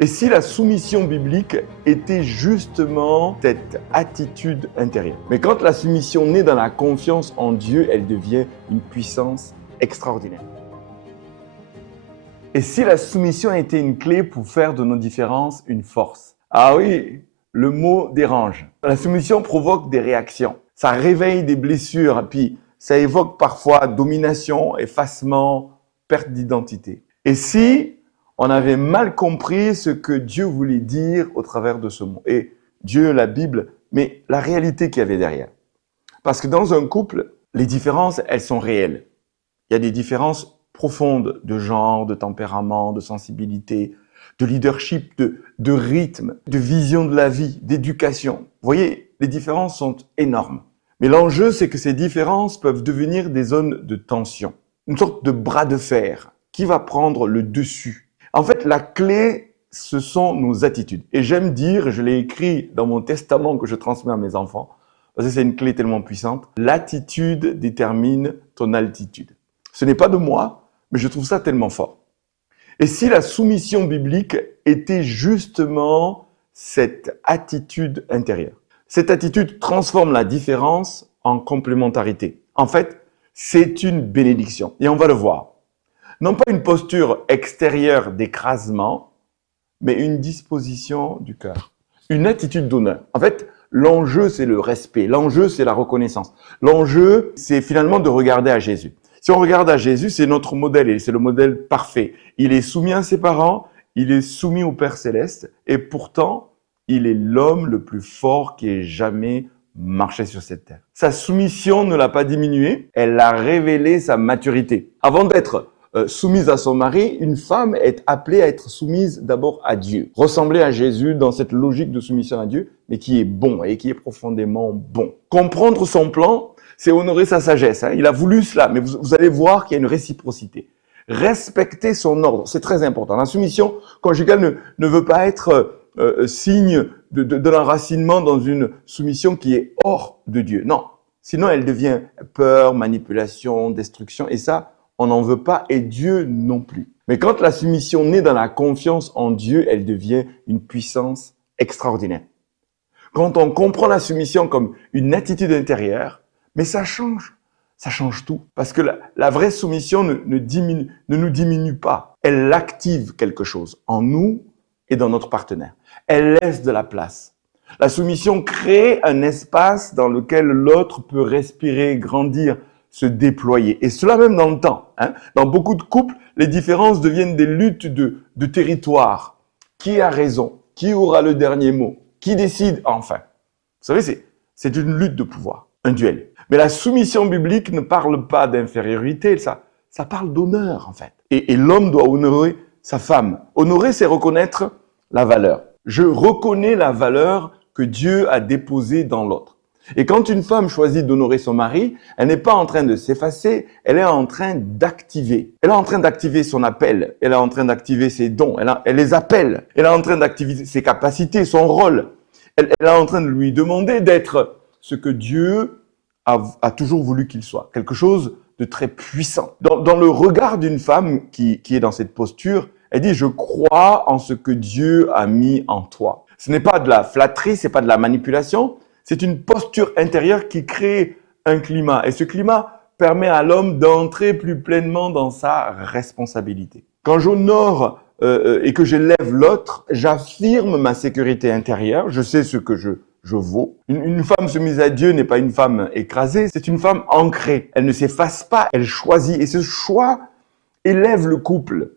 Et si la soumission biblique était justement cette attitude intérieure? Mais quand la soumission naît dans la confiance en Dieu, elle devient une puissance extraordinaire. Et si la soumission était une clé pour faire de nos différences une force? Ah oui, le mot dérange. La soumission provoque des réactions. Ça réveille des blessures, puis ça évoque parfois domination, effacement, perte d'identité. Et si on avait mal compris ce que Dieu voulait dire au travers de ce mot? Et Dieu, la Bible, mais la réalité qu'il y avait derrière. Parce que dans un couple, les différences, elles sont réelles. Il y a des différences profondes de genre, de tempérament, de sensibilité, de leadership, de rythme, de vision de la vie, d'éducation. Vous voyez, les différences sont énormes. Mais l'enjeu, c'est que ces différences peuvent devenir des zones de tension, une sorte de bras de fer qui va prendre le dessus. En fait, la clé, ce sont nos attitudes. Et j'aime dire, je l'ai écrit dans mon testament que je transmets à mes enfants, parce que c'est une clé tellement puissante, l'attitude détermine ton altitude. Ce n'est pas de moi, mais je trouve ça tellement fort. Et si la soumission biblique était justement cette attitude intérieure? Cette attitude transforme la différence en complémentarité. En fait, c'est une bénédiction. Et on va le voir. Non pas une posture extérieure d'écrasement, mais une disposition du cœur. Une attitude d'honneur. En fait, l'enjeu, c'est le respect. L'enjeu, c'est la reconnaissance. L'enjeu, c'est finalement de regarder à Jésus. Si on regarde à Jésus, c'est notre modèle et c'est le modèle parfait. Il est soumis à ses parents, il est soumis au Père Céleste et pourtant, il est l'homme le plus fort qui ait jamais marché sur cette terre. Sa soumission ne l'a pas diminué, elle a révélé sa maturité. Avant d'être soumise à son mari, une femme est appelée à être soumise d'abord à Dieu. Ressembler à Jésus dans cette logique de soumission à Dieu, mais qui est bon et qui est profondément bon. Comprendre son plan, c'est honorer sa sagesse. Il a voulu cela, mais vous allez voir qu'il y a une réciprocité. Respecter son ordre, c'est très important. La soumission conjugale ne veut pas être signe de l'enracinement dans une soumission qui est hors de Dieu. Non, sinon elle devient peur, manipulation, destruction, et ça, on n'en veut pas, et Dieu non plus. Mais quand la soumission naît dans la confiance en Dieu, elle devient une puissance extraordinaire. Quand on comprend la soumission comme une attitude intérieure, mais ça change tout. Parce que la vraie soumission ne nous diminue pas. Elle active quelque chose en nous et dans notre partenaire. Elle laisse de la place. La soumission crée un espace dans lequel l'autre peut respirer, grandir, se déployer. Et cela même dans le temps. Dans beaucoup de couples, les différences deviennent des luttes de territoire. Qui a raison? Qui aura le dernier mot? Qui décide enfin? Vous savez, c'est une lutte de pouvoir, un duel. Mais la soumission biblique ne parle pas d'infériorité, ça parle d'honneur en fait. Et l'homme doit honorer sa femme. Honorer, c'est reconnaître la valeur. Je reconnais la valeur que Dieu a déposée dans l'autre. Et quand une femme choisit d'honorer son mari, elle n'est pas en train de s'effacer, elle est en train d'activer. Elle est en train d'activer son appel, elle est en train d'activer ses dons, elle les appelle, elle est en train d'activer ses capacités, son rôle. Elle est en train de lui demander d'être ce que Dieu a toujours voulu qu'il soit, quelque chose de très puissant. Dans le regard d'une femme qui est dans cette posture, elle dit « Je crois en ce que Dieu a mis en toi ». Ce n'est pas de la flatterie, ce n'est pas de la manipulation, c'est une posture intérieure qui crée un climat. Et ce climat permet à l'homme d'entrer plus pleinement dans sa responsabilité. Quand j'honore et que j'élève l'autre, j'affirme ma sécurité intérieure, je sais ce que je vaux. Une femme soumise à Dieu n'est pas une femme écrasée, c'est une femme ancrée. Elle ne s'efface pas, elle choisit. Et ce choix élève le couple.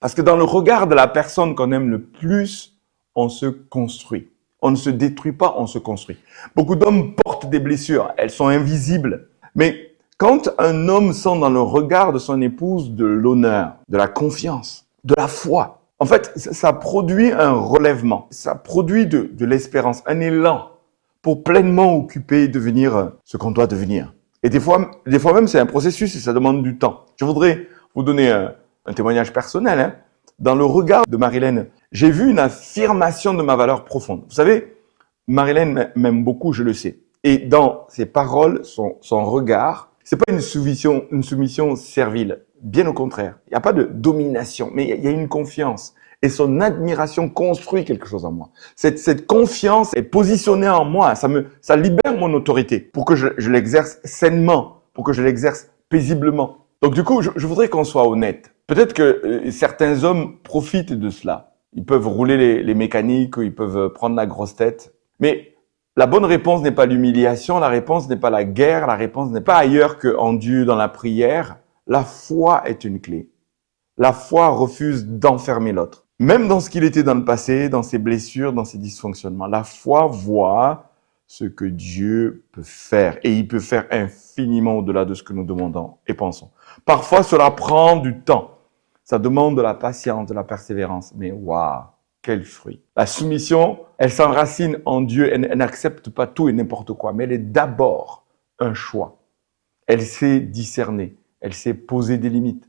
Parce que dans le regard de la personne qu'on aime le plus, on se construit. On ne se détruit pas, on se construit. Beaucoup d'hommes portent des blessures, elles sont invisibles. Mais quand un homme sent dans le regard de son épouse de l'honneur, de la confiance, de la foi, en fait, ça produit un relèvement, ça produit de l'espérance, un élan pour pleinement occuper et devenir ce qu'on doit devenir. Et des fois même, c'est un processus et ça demande du temps. Je voudrais vous donner un témoignage personnel. Dans le regard de Marilène, j'ai vu une affirmation de ma valeur profonde. Vous savez, Marilène m'aime beaucoup, je le sais. Et dans ses paroles, son regard, c'est pas une soumission servile. Bien au contraire. Il n'y a pas de domination, mais il y a une confiance. Et son admiration construit quelque chose en moi. Cette confiance est positionnée en moi. Ça libère mon autorité pour que je l'exerce sainement, pour que je l'exerce paisiblement. Donc du coup, je voudrais qu'on soit honnête. Peut-être que certains hommes profitent de cela. Ils peuvent rouler les mécaniques ou ils peuvent prendre la grosse tête. Mais la bonne réponse n'est pas l'humiliation, la réponse n'est pas la guerre, la réponse n'est pas ailleurs qu'en Dieu, dans la prière. La foi est une clé. La foi refuse d'enfermer l'autre. Même dans ce qu'il était dans le passé, dans ses blessures, dans ses dysfonctionnements, la foi voit ce que Dieu peut faire. Et il peut faire infiniment au-delà de ce que nous demandons et pensons. Parfois, cela prend du temps. Ça demande de la patience, de la persévérance. Mais waouh, quel fruit. La soumission, elle s'enracine en Dieu. Elle n'accepte pas tout et n'importe quoi. Mais elle est d'abord un choix. Elle sait discerner. Elle sait poser des limites.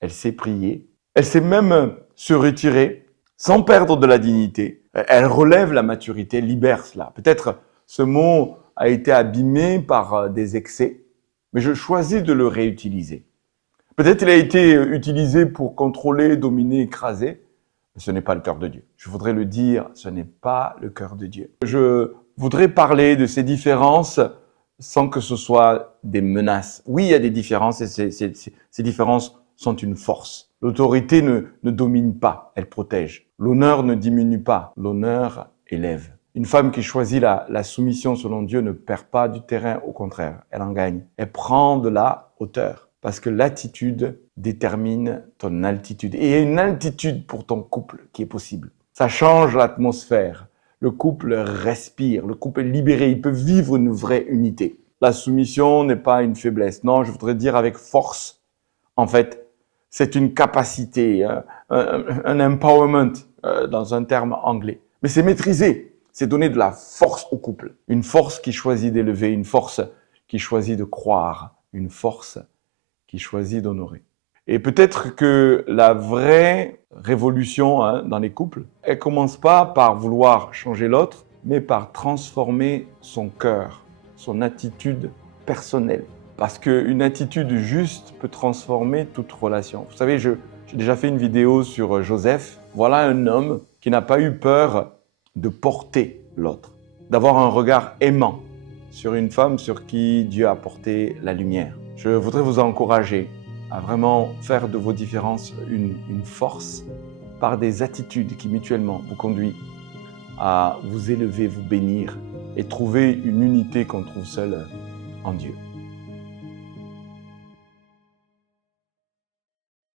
Elle sait prier. Elle sait même se retirer sans perdre de la dignité. Elle relève la maturité, libère cela. Peut-être ce mot a été abîmé par des excès, mais je choisis de le réutiliser. Peut-être il a été utilisé pour contrôler, dominer, écraser, mais ce n'est pas le cœur de Dieu. Je voudrais le dire, ce n'est pas le cœur de Dieu. Je voudrais parler de ces différences sans que ce soit des menaces. Oui, il y a des différences et ces différences sont une force. L'autorité ne domine pas, elle protège. L'honneur ne diminue pas, l'honneur élève. Une femme qui choisit la soumission selon Dieu ne perd pas du terrain, au contraire, elle en gagne. Elle prend de la hauteur parce que l'attitude détermine ton altitude. Et il y a une altitude pour ton couple qui est possible. Ça change l'atmosphère. Le couple respire, le couple est libéré, il peut vivre une vraie unité. La soumission n'est pas une faiblesse. Non, je voudrais dire avec force. En fait, c'est une capacité, un empowerment dans un terme anglais. Mais c'est maîtrisé, c'est donner de la force au couple. Une force qui choisit d'élever, une force qui choisit de croire, une force qui choisit d'honorer. Et peut-être que la vraie révolution dans les couples, elle commence pas par vouloir changer l'autre, mais par transformer son cœur, son attitude personnelle. Parce qu'une attitude juste peut transformer toute relation. Vous savez, j'ai déjà fait une vidéo sur Joseph. Voilà un homme qui n'a pas eu peur de porter l'autre, d'avoir un regard aimant sur une femme sur qui Dieu a porté la lumière. Je voudrais vous encourager à vraiment faire de vos différences une force par des attitudes qui mutuellement vous conduisent à vous élever, vous bénir et trouver une unité qu'on trouve seule en Dieu.